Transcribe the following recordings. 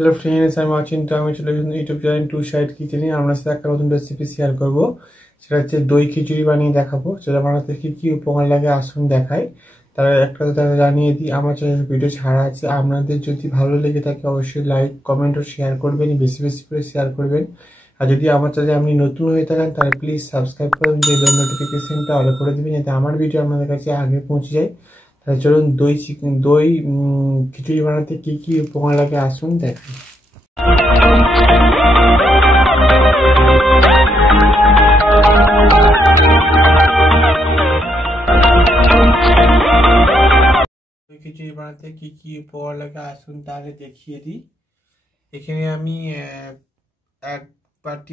Hello friends, আমি অচিন্ত। আমি চলে এসেছি ইউটিউব চ্যানেল টু সাইড কিচেনে। আমরা সাথে একটা নতুন রেসিপি শেয়ার করব। সেটা হচ্ছে দই খিচুড়ি বানিয়ে দেখাবো। সেটা বানাতে কি কি উপকরণ লাগে আসুন দেখাই। তারা একটা কথা জানিয়ে দিই, আমার চ্যানেলে ভিডিও ছাড়া আছে। আপনাদের যদি ভালো লেগে থাকে অবশ্যই লাইক কমেন্ট ও শেয়ার করবেন, বেশি বেশি করে শেয়ার করবেন। আর যদি আমার চ্যানেলে আপনি নতুন হয়ে থাকেন তাহলে প্লিজ সাবস্ক্রাইব করুন, যে বেল নোটিফিকেশনটা অল করে দেবেন যাতে আমার ভিডিও আপনাদের কাছে আগে পৌঁছে যায়। তাহলে চলুন দই খিচুড়ি বানাতে কি কি উপকরণ লাগে আসুন দেখাই। খিচুড়ি বানাতে কি কি উপকরণ লাগে আসুন তাহলে দেখিয়ে দিই। এখানে আমি এক বাটি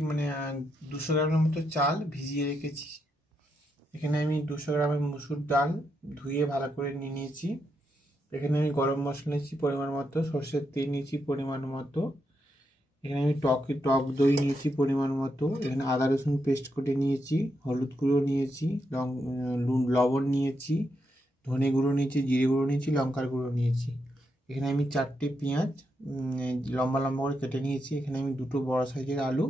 200 গ্রামের মতো চাল ভিজিয়ে রেখেছি। এখানে আমি 200 গ্রামের মুসুর ডাল ধুয়ে ভালো করে নিয়ে নিয়েছি। এখানে আমি গরম মশলা নিয়েছি পরিমাণ মতো, সর্ষের তেল নিয়েছি পরিমাণ মতো। এখানে আমি টক দই নিয়েছি পরিমাণ মতো। এখানে আদা রসুন পেস্ট করে নিয়েছি, হলুদ গুঁড়ো নিয়েছি, লবণ নিয়েছি, ধনে গুঁড়ো নিয়েছি, জিরে গুঁড়ো নিয়েছি, লঙ্কার গুঁড়ো নিয়েছি। এখানে আমি 4টে পেঁয়াজ লম্বা লম্বা করে কেটে নিয়েছি। এখানে আমি 2টো বড় সাইজের আলু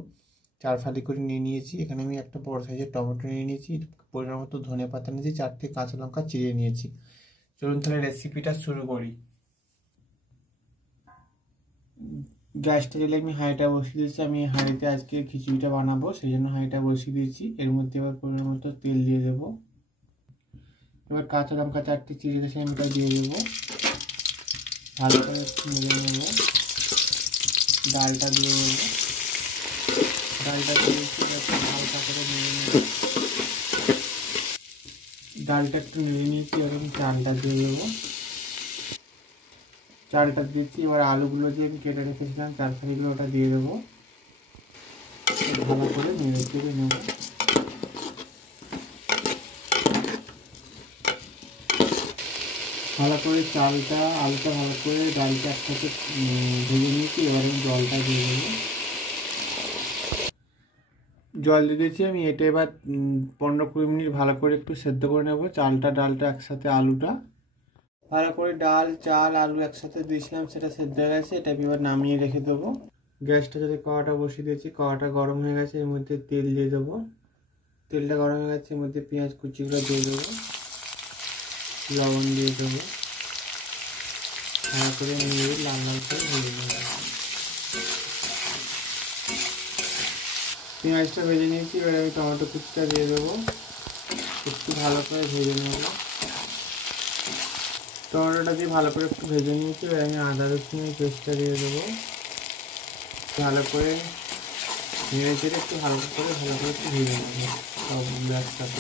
4 ফালি করে নিয়ে নিয়েছি। এখানে আমি একটা বড় সাইজের টমেটো নিয়ে নিয়েছি, পরিমাণ মতো ধনে পাতা নিয়েছি, 4টে কাঁচা লঙ্কা চিড়ে নিয়েছি। চলুন তাহলে রেসিপিটা শুরু করি। গ্যাসটা জ্বালে আমি হাঁড়িটা বসিয়ে দিয়েছি। আমি হাঁড়িতে আজকে খিচুড়িটা বানাবো, সেই জন্য হাঁড়িটা বসিয়ে দিয়েছি। এর মধ্যে এবার পরিমাণ মতো তেল দিয়ে দেবো। এবার কাঁচা লঙ্কা 4টে চিড়ে গেছে আমি এটা দিয়ে দেবো। ভালো করে নেড়ে নেবো। ডালটা দিয়ে দেবো। ডালটা দিয়ে হালকা করে নেড়ে নেবো। ডালটা একটু নেড়ে নিয়েছি, এবার আমি চালটা দিয়ে দেবো। চালটা দিচ্ছি। এবার আলুগুলো দিয়ে আমি কেটে রেখেছিলাম 4 ফালিগুলো ওটা দিয়ে দেবো। ভালো করে নেড়ে চেড়ে নেব। ভালো করে আলুটা ভালো করে ডালটা একসাথে ভেজে নিয়েছি। এবার আমি জলটা দিয়ে দেবো। জল দিয়ে দিয়েছি আমি। এটা এবার 15-20 মিনিট ভালো করে একটু সেদ্ধ করে নেব। ডালটা একসাথে, আলুটা ভালো করে চাল আলু একসাথে দিয়েছিলাম, সেটা সেদ্ধ হয়ে গেছে। এটা এবার নামিয়ে রেখে দেবো। গ্যাসটা যদি কড়াটা বসিয়ে দিয়েছি, কড়াটা গরম হয়ে গেছে। এর মধ্যে তেল দিয়ে দেবো। তেলটা গরম হয়ে গেছে, এর মধ্যে পেঁয়াজ কুচিগুলো দিয়ে দেবো, লবণ দিয়ে দেবো। ভালো করে নিয়ে লাল লাল করে ভেজে নেব। পেঁয়াজটা ভেজে নিয়েছি। এবার আমি টমেটো কুচিটা দিয়ে দেবো, একটু ভালো করে ভেজে নেব। টমেটোটা দিয়ে ভালো করে একটু ভেজে নিয়েছি। এবার আমি আদা রসুনের পেস্টটা দিয়ে দেবো। ভালো করে নেড়ে চেড়ে একটু হালকা করে একটু ভেজে নেব। সবগুলো একসাথে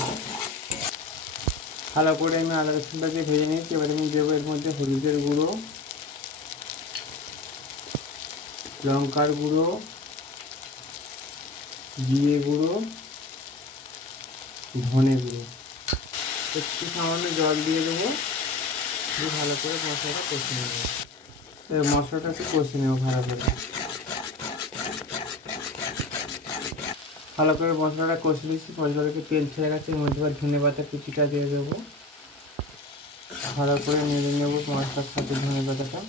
ভালো করে আমি আদা রসুনটা দিয়ে ভেজে নিয়েছি। এবার আমি দেবো এর মধ্যে হলুদের গুঁড়ো, লঙ্কার গুঁড়ো, জিরে গুঁড়ো, ধনে গুঁড়ো। একটু সামান্য জল দিয়ে দেবো। ভালো করে মশলাটা কষে নেব। মশলাটা একটু কষে নেব ভালো করে। ভালো করে মশলাটা কষে দিচ্ছি। মশলাটাকে তেল ছেড়ে গেছে। এর মধ্যে ধনে পাতা কুচিটা দিয়ে দেবো। ভালো করে নেড়ে নেব মশলার সাথে ধনে পাতাটা।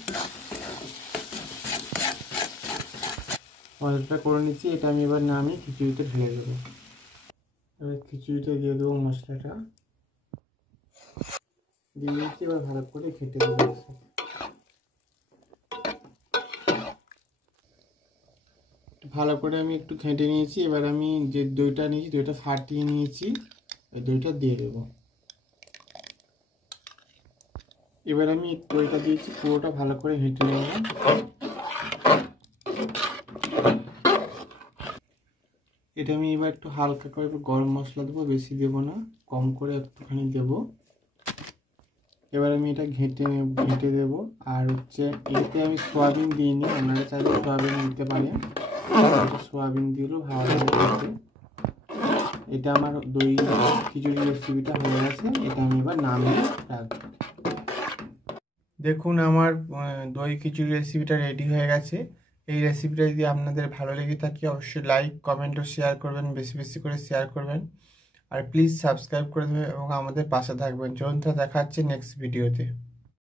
মশলাটা করে নিচ্ছি। এটা আমি এবার নামিয়ে খিচুড়িতে ঢেলে দেবো। এবার খিচুড়িতে দিয়ে দেবো মশলাটা দিয়ে দিচ্ছি। এবার ভালো করে ঘেঁটে দেবো। ভালো করে আমি একটু ঘেঁটে নিয়েছি। এবার আমি যে দইটা নিয়েছি, দইটা ফাটিয়ে নিয়েছি, ওই দইটা দিয়ে দেবো। এবার আমি দইটা দিয়েছি, পুরোটা ভালো করে ঘেঁটে নেব। এটা আমি এবার একটু হালকা করে গরম মশলা দেবো, বেশি দেবো না, কম করে একটুখানি দেবো। এবার আমি এটা ঘেঁটে দেবো। আর এতে আমি সয়াবিন দিইনি, আপনারা চাইলে সয়াবিন দিতে পারেন। সয়াবিন দিলেও ভালো লাগে। এটা আমার দই খিচুড়ি রেসিপিটা হয়ে গেছে। এটা আমি এবার নামিয়ে রাখবো। দেখুন আমার দই খিচুড়ি রেসিপিটা রেডি হয়ে গেছে। এই রেসিপিটা যদি আপনাদের ভালো লেগে থাকে অবশ্যই লাইক কমেন্ট ও শেয়ার করবেন, বেশি বেশি করে শেয়ার করবেন। আর প্লিজ সাবস্ক্রাইব করে দেবেন এবং আমাদের পাশে থাকবেন। চলুন দেখা হচ্ছে নেক্সট ভিডিওতে।